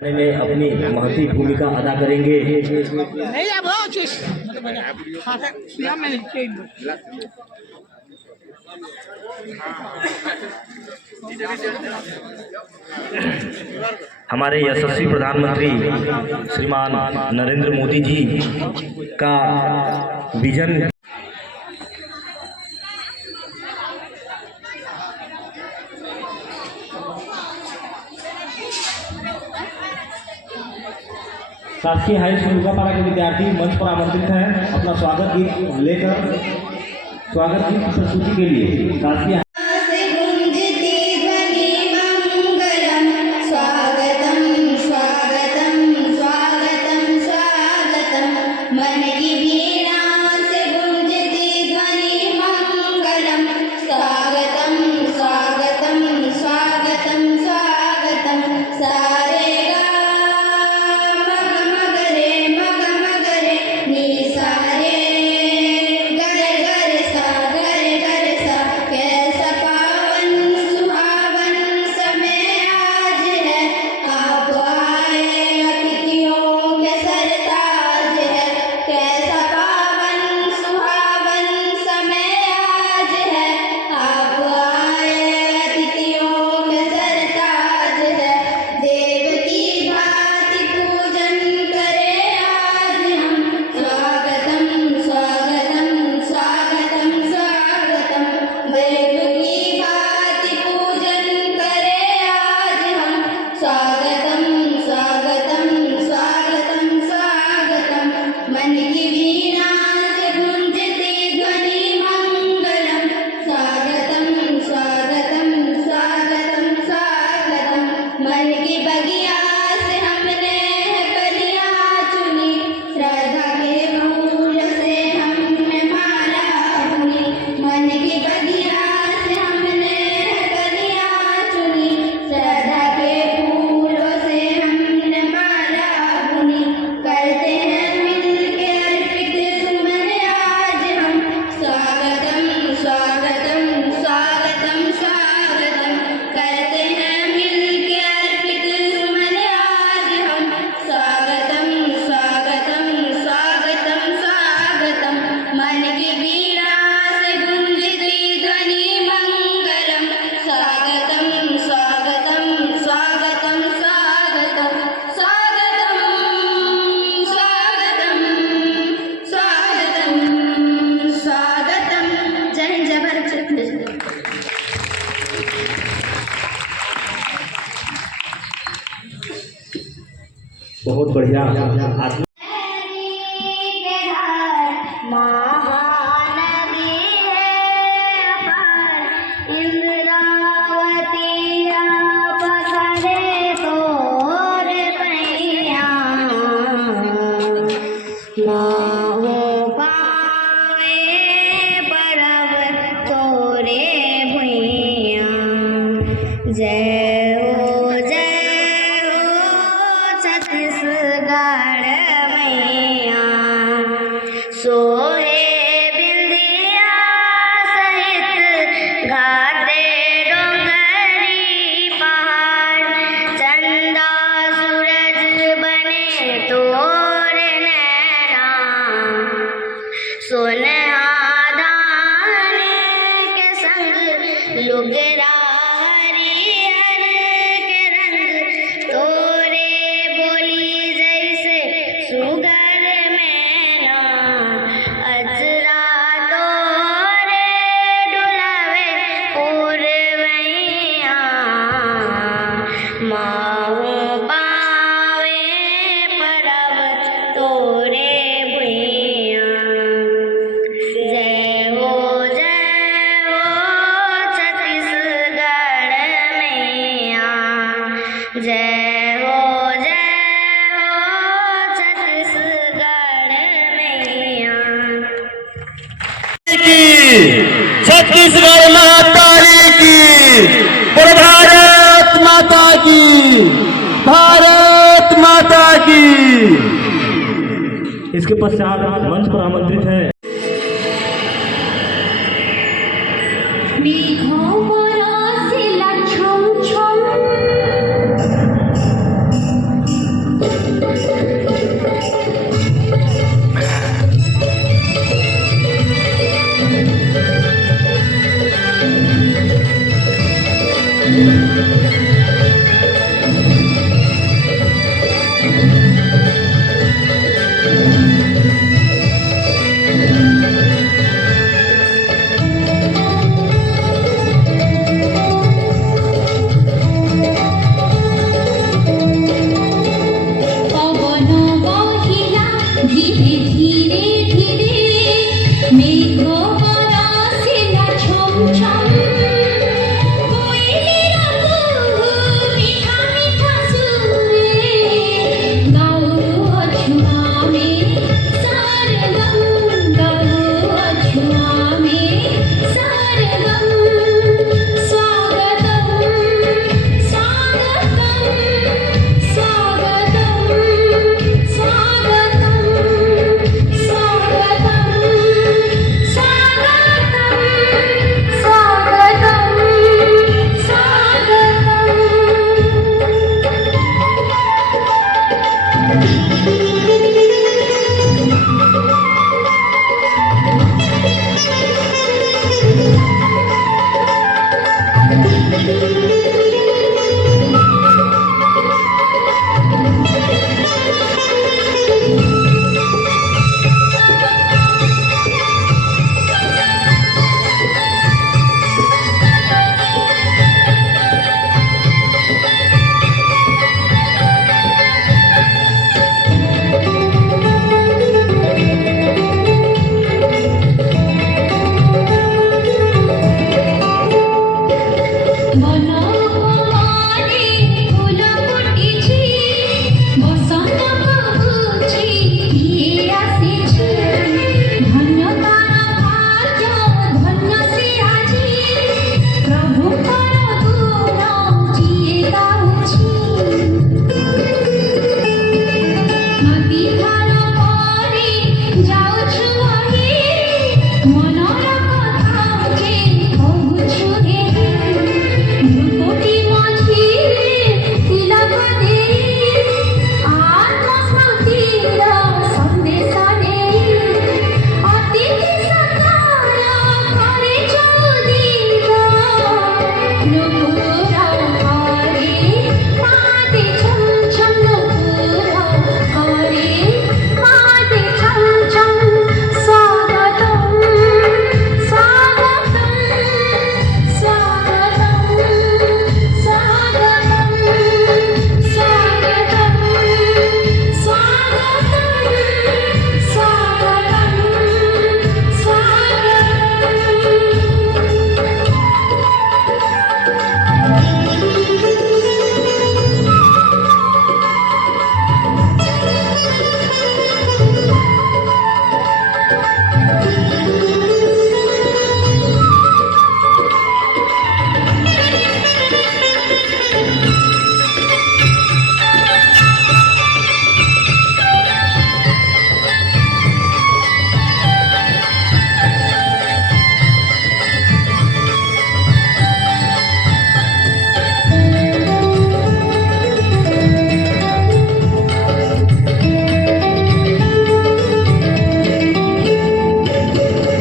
में अपनी महती भूमिका अदा करेंगे। हमारे यशस्वी प्रधानमंत्री श्रीमान नरेंद्र मोदी जी का विजन शासकीय हाई स्कूल दुर्गापाड़ा के विद्यार्थी मंच पर आमंत्रित हैं अपना स्वागत गीत लेकर स्वागत गीत प्रस्तुति के लिए शासकीय बहुत बढ़िया छत्तीसगढ़ माता की, भारत माता की, भारत माता की। इसके पश्चात मंच पर आमंत्रित है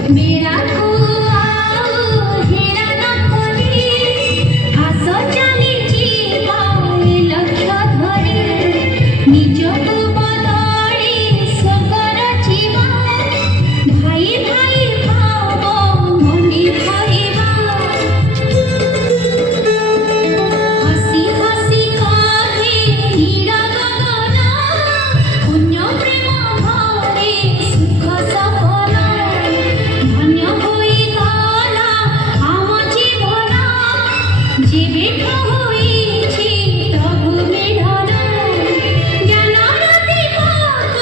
मेरा को आओ हेरा न करी आस चालीची पाए लक्ष्य धरी निजକୁ बदली स्वर्गर जीवा भाई भाई भाव मनी भरिबा हसी हसी कहे नीरा गगना पुण्य प्रेम भरे सुख सपना धन्य होई गला आम जीवन जीवित होईछि प्रभु मिलन ज्ञानर दीपक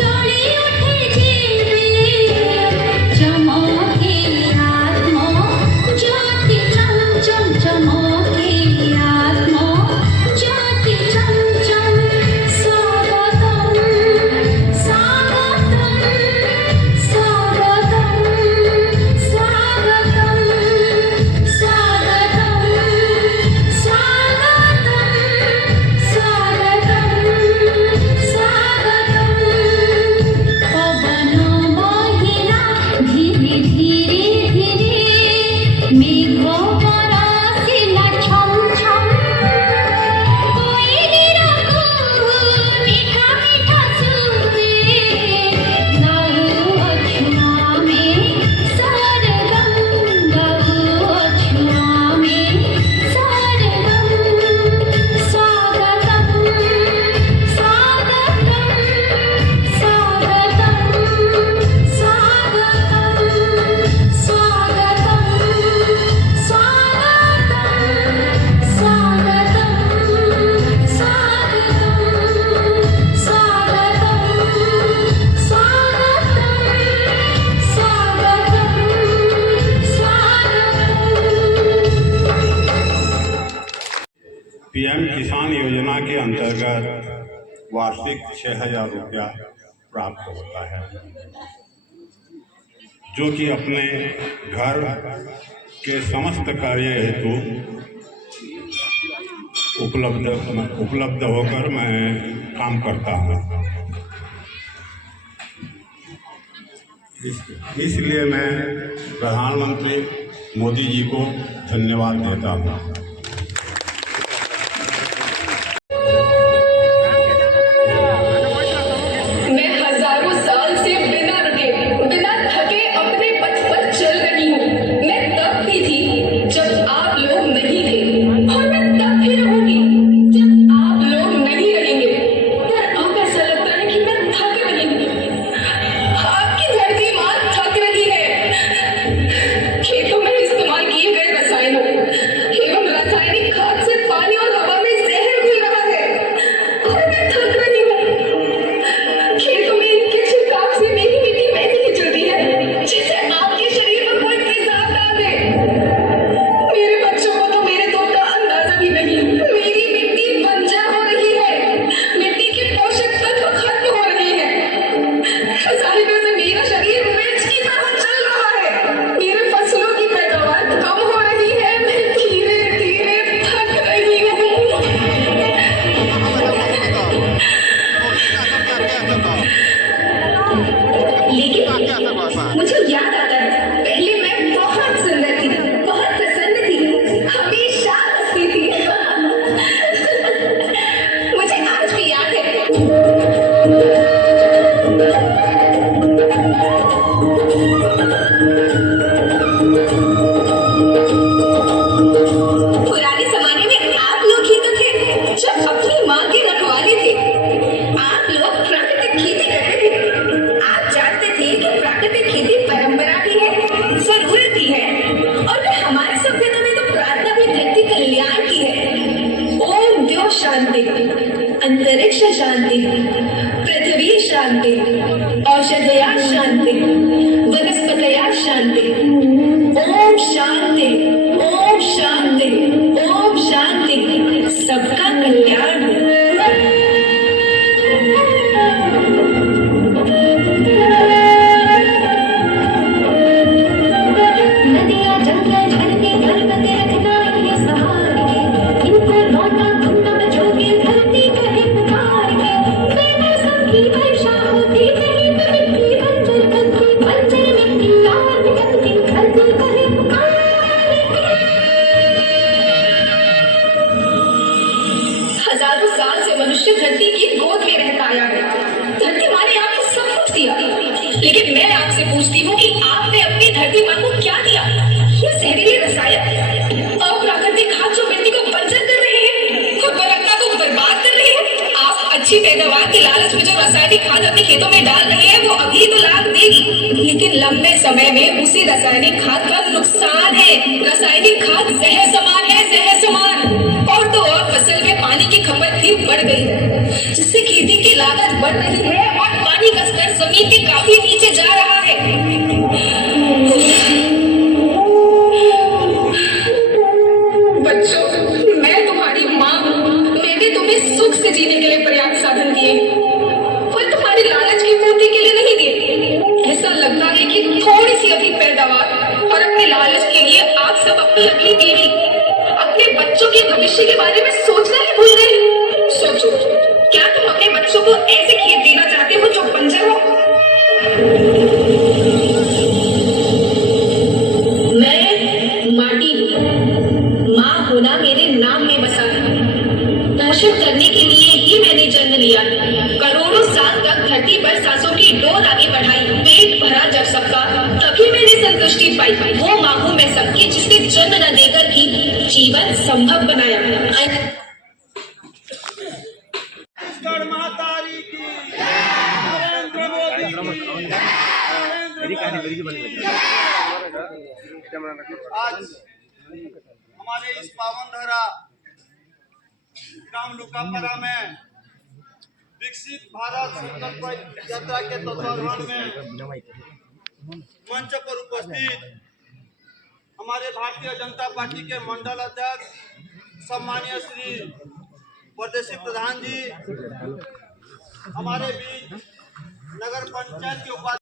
जଳି उठे जीवे चमके आत्मा ज्योति चंचल चमके आत्मा ज्योति चंचल स्वागतम स्वागतम स्वागतम स्वागतम स्वागतम स्वागतम पवन महिला धीरे धीरे धीरे मेघ बरसिला छम छम कोयलीर कुहू मीठा मीठा सुरे गाउछु आमे सरगम गाउछु आमे सरगम स्वागतम स्वागतम स्वागतम स्वागतम स्वागतम स्वागतम स्वागतम स्वागतम पीएम किसान योजना के अंतर्गत वार्षिक 6,000 रुपया प्राप्त होता है, जो कि अपने घर के समस्त कार्य हेतु उपलब्ध होकर मैं काम करता हूँ। इसलिए मैं प्रधानमंत्री मोदी जी को धन्यवाद देता हूँ। मैं हजारों साल से बिना रुके बिना थके अपने पथ पर चल रही हूँ। मैं तब भी थी जब आप लोग नहीं थे, और मैं तब भी रहूंगी जब आप लोग नहीं रहेंगे। पर अब ऐसा लगता है कि मैं थक रही हूँ। आपकी धरती माँ थक रही है। खेतों में इस्तेमाल किए गए रसायनों एवं रासायनिक खाद से पानी और हवा में जहर घुल रहा है, और मैं थक रही हूँ। खेतों में इनके छिड़काव से मेरी मिट्टी वैसी ही जलती है जैसे आपके शरीर पर कोई तेजाब डाल दे। मेरे बच्चों को तो मेरे दुख का अंदाजा भी नहीं। मेरी मिट्टी बंजर हो रही है, मिट्टी के पोषक तत्व खत्म हो रहे हैं। रसायनों से मेरा शरीर मिर्च की तरह चल रहा है। मेरे फसलों की पैदावार कम हो रही है। मैं धीरे धीरे थक रही हूँ। लेकिन मुझे याद आता है, पहले मैं बहुत सुंदर थी, बहुत प्रसन्न थी, हमेशा हंसती थी। मुझे आज भी याद है। पुराने जमाने में आप लोग ही तो थे जब अपनी माँ के रखवाले थे। आप लोग प्राकृतिक खेती करते थे। आप जानते थे कि प्राकृतिक खेती परंपरा भी है, जरूरत भी है, और फिर हमारी सभ्यता में तो प्रार्थना भी व्यक्ति कल्याण की है। ओम द्यो शांति, अंतरिक्ष शांति, पृथ्वी शांति, औषधया शांति, वनस्पतया शांति। मैं आपसे पूछती हूँ कि आपने अपनी धरती माँ को क्या दिया? ये जहरीले रसायन, अप्राकृतिक खाद जो मिट्टी को बंजर कर रहे हैं, उर्वरकता को बर्बाद कर रहे हैं। आप अच्छी पैदावार के लालच में जो रासायनिक खाद अपने खेतों में डाल रहे हैं वो अभी तो लाभ देगी, लेकिन लंबे समय में उसी रासायनिक खाद का नुकसान है। रासायनिक खाद जहर समान है, जहर समान। और तो और फसल में पानी की खपत भी बढ़ गई है, जिससे खेती की लागत बढ़ रही है और पानी का स्तर जमीन के काफी नीचे जा रहा है। बच्चों, मैं तुम्हारी माँ हूँ। मैंने तुम्हें सुख से जीने के लिए पर्याप्त साधन दिए, पर तुम्हारी लालच की पूर्ति के लिए नहीं दिए। ऐसा लगता है कि थोड़ी सी अधिक पैदावार और अपने लालच के लिए आप सब अपनी अगली पीढ़ी, अपने बच्चों के भविष्य के बारे में सोचना ही भूल गए। सोचो, क्या तुम अपने बच्चों को ऐसे खेत देना चाहते हो जो बंजर हो? मैं माटी हूँ, माँ होना मेरे नाम में बसा है। दर्शन करने के लिए ही मैंने जन्म लिया। करोड़ों साल तक धरती पर सांसों की डोर आगे बढ़ाई, पेट भरा जब सबका, तभी मैंने संतुष्टि पाई। वो माँ हूँ मैं सबकी, जिसने जन्म न देकर भी जीवन संभव बनाया। आज हमारे इस पावन धरा ग्राम लुकापरा में विकसित भारत संकल्प यात्रा के तत्वावधान में मंच पर उपस्थित हमारे भारतीय जनता पार्टी के मंडल अध्यक्ष सम्मानीय श्री प्रदेशी प्रधान जी, हमारे बीच नगर पंचायत के उपाध्यक्ष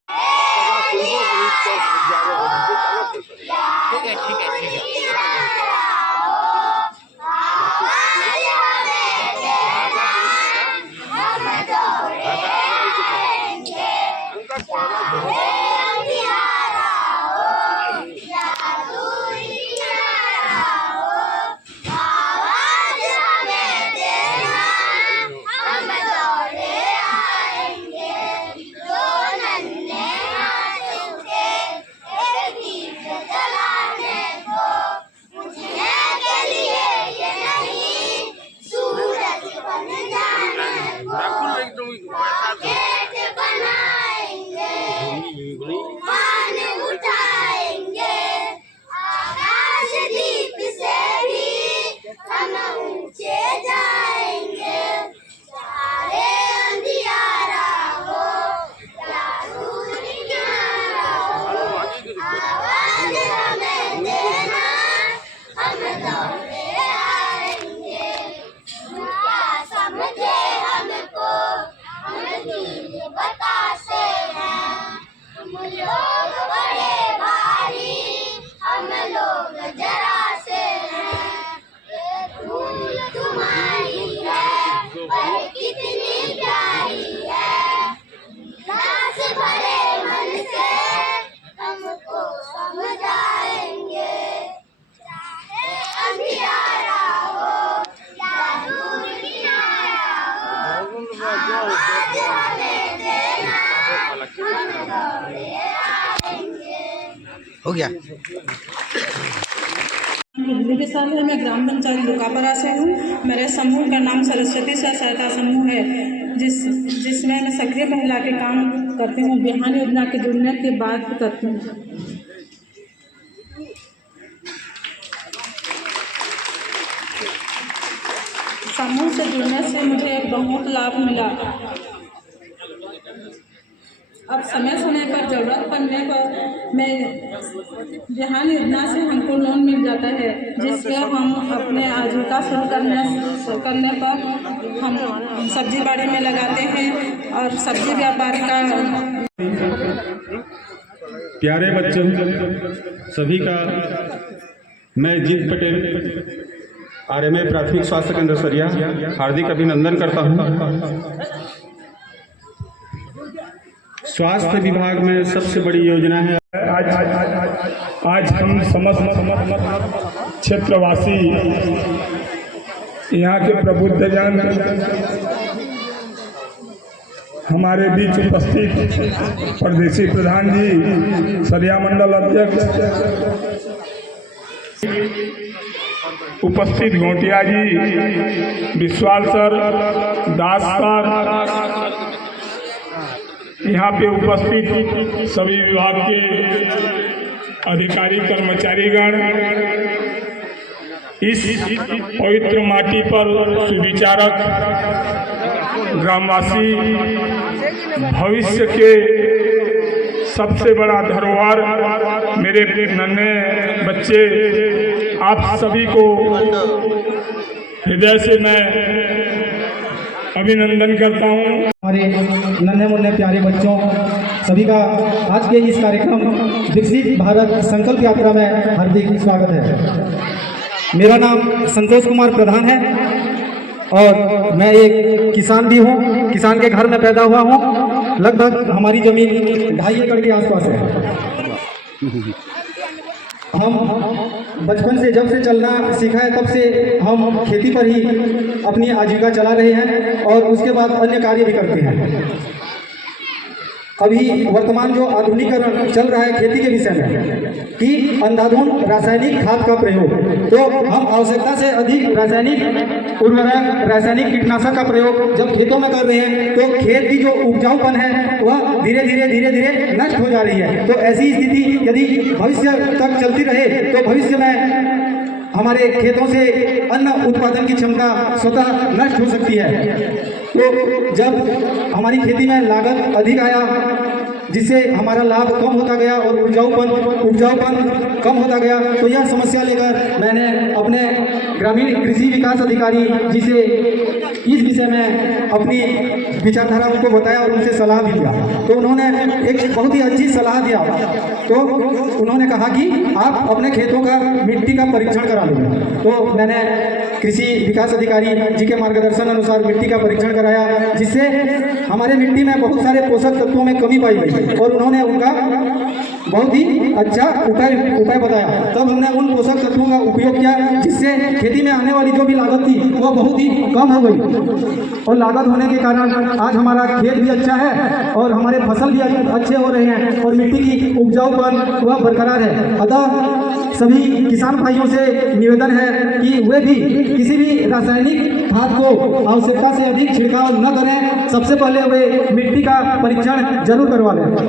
हो गया। बिजली साल है। मैं ग्राम पंचायत लुकापरा से हूँ। मेरे समूह का नाम सरस्वती स्व सहायता समूह है, जिसमें मैं सक्रिय महिला के काम करती हूँ। बिहान योजना के जुड़ने के बाद करती हूँ। समूह से जुड़ने से मुझे बहुत लाभ मिला। अब समय समय पर जरूरत पड़ने पर मैं बिहान योजना से हमको लोन मिल जाता है, जिससे हम अपने आजीविका शुरू करने पर हम सब्जी बाड़ी में लगाते हैं और सब्जी व्यापार का। प्यारे बच्चों सभी का मैं जीत पटेल आरएमए प्राथमिक स्वास्थ्य केंद्र सरिया हार्दिक अभिनंदन करता हूँ। स्वास्थ्य विभाग में सबसे बड़ी योजना है। आज हम समस्त क्षेत्रवासी यहाँ के प्रबुद्धजन हमारे बीच उपस्थित प्रदेशी प्रधान जी, सरिया मंडल अध्यक्ष, उपस्थित घोटिया जी, विश्वाल सर, दास सर, यहाँ पे उपस्थित सभी विभाग के अधिकारी कर्मचारीगण, इस पवित्र माटी पर सुविचारक ग्रामवासी, भविष्य के सबसे बड़ा धरोहर मेरे नन्हे बच्चे, आप सभी को हृदय से मैं अभिनंदन करता हूँ। हमारे नन्हे मुन्ने प्यारे बच्चों सभी का आज के इस कार्यक्रम विकसित भारत संकल्प यात्रा में हार्दिक स्वागत है। मेरा नाम संतोष कुमार प्रधान है और मैं एक किसान भी हूँ। किसान के घर में पैदा हुआ हूँ। लगभग हमारी जमीन 2.5 एकड़ के आसपास है। हम बचपन से जब से चलना सीखा है तब से हम खेती पर ही अपनी आजीविका चला रहे हैं और उसके बाद अन्य कार्य भी करते हैं। अभी वर्तमान जो आधुनिकीकरण चल रहा है खेती के विषय में कि अंधाधुंध रासायनिक खाद का प्रयोग, तो हम आवश्यकता से अधिक रासायनिक उर्वरक, रासायनिक कीटनाशक का प्रयोग जब खेतों में कर रहे हैं तो खेत की जो उपजाऊपन है वह धीरे धीरे नष्ट हो जा रही है। तो ऐसी स्थिति यदि भविष्य तक चलती रहे तो भविष्य में हमारे खेतों से अन्न उत्पादन की क्षमता स्वतः नष्ट हो सकती है। तो जब हमारी खेती में लागत अधिक आया जिससे हमारा लाभ कम होता गया और उपजाऊपन कम होता गया, तो यह समस्या लेकर मैंने अपने ग्रामीण कृषि विकास अधिकारी जी से इस विषय में अपनी विचारधारा उनको बताया और उनसे सलाह भी दिया। तो उन्होंने एक बहुत ही अच्छी सलाह दिया। तो उन्होंने कहा कि आप अपने खेतों का मिट्टी का परीक्षण करा लो। तो मैंने कृषि विकास अधिकारी जी के मार्गदर्शन अनुसार मिट्टी का परीक्षण कराया, जिससे हमारे मिट्टी में बहुत सारे पोषक तत्वों में कमी पाई गई और उन्होंने उनका बहुत ही अच्छा उपाय बताया। तब हमने उन पोषक तत्वों का उपयोग किया, जिससे खेती में आने वाली जो भी लागत थी वो बहुत ही कम हो गई और लागत होने के कारण आज हमारा खेत भी अच्छा है और हमारे फसल भी अच्छे हो रहे हैं और मिट्टी की उपजाऊपन वह बरकरार है। अतः सभी किसान भाइयों से निवेदन है कि वे भी किसी भी रासायनिक खाद को आवश्यकता से अधिक छिड़काव न करें। सबसे पहले वे मिट्टी का परीक्षण जरूर करवा लें।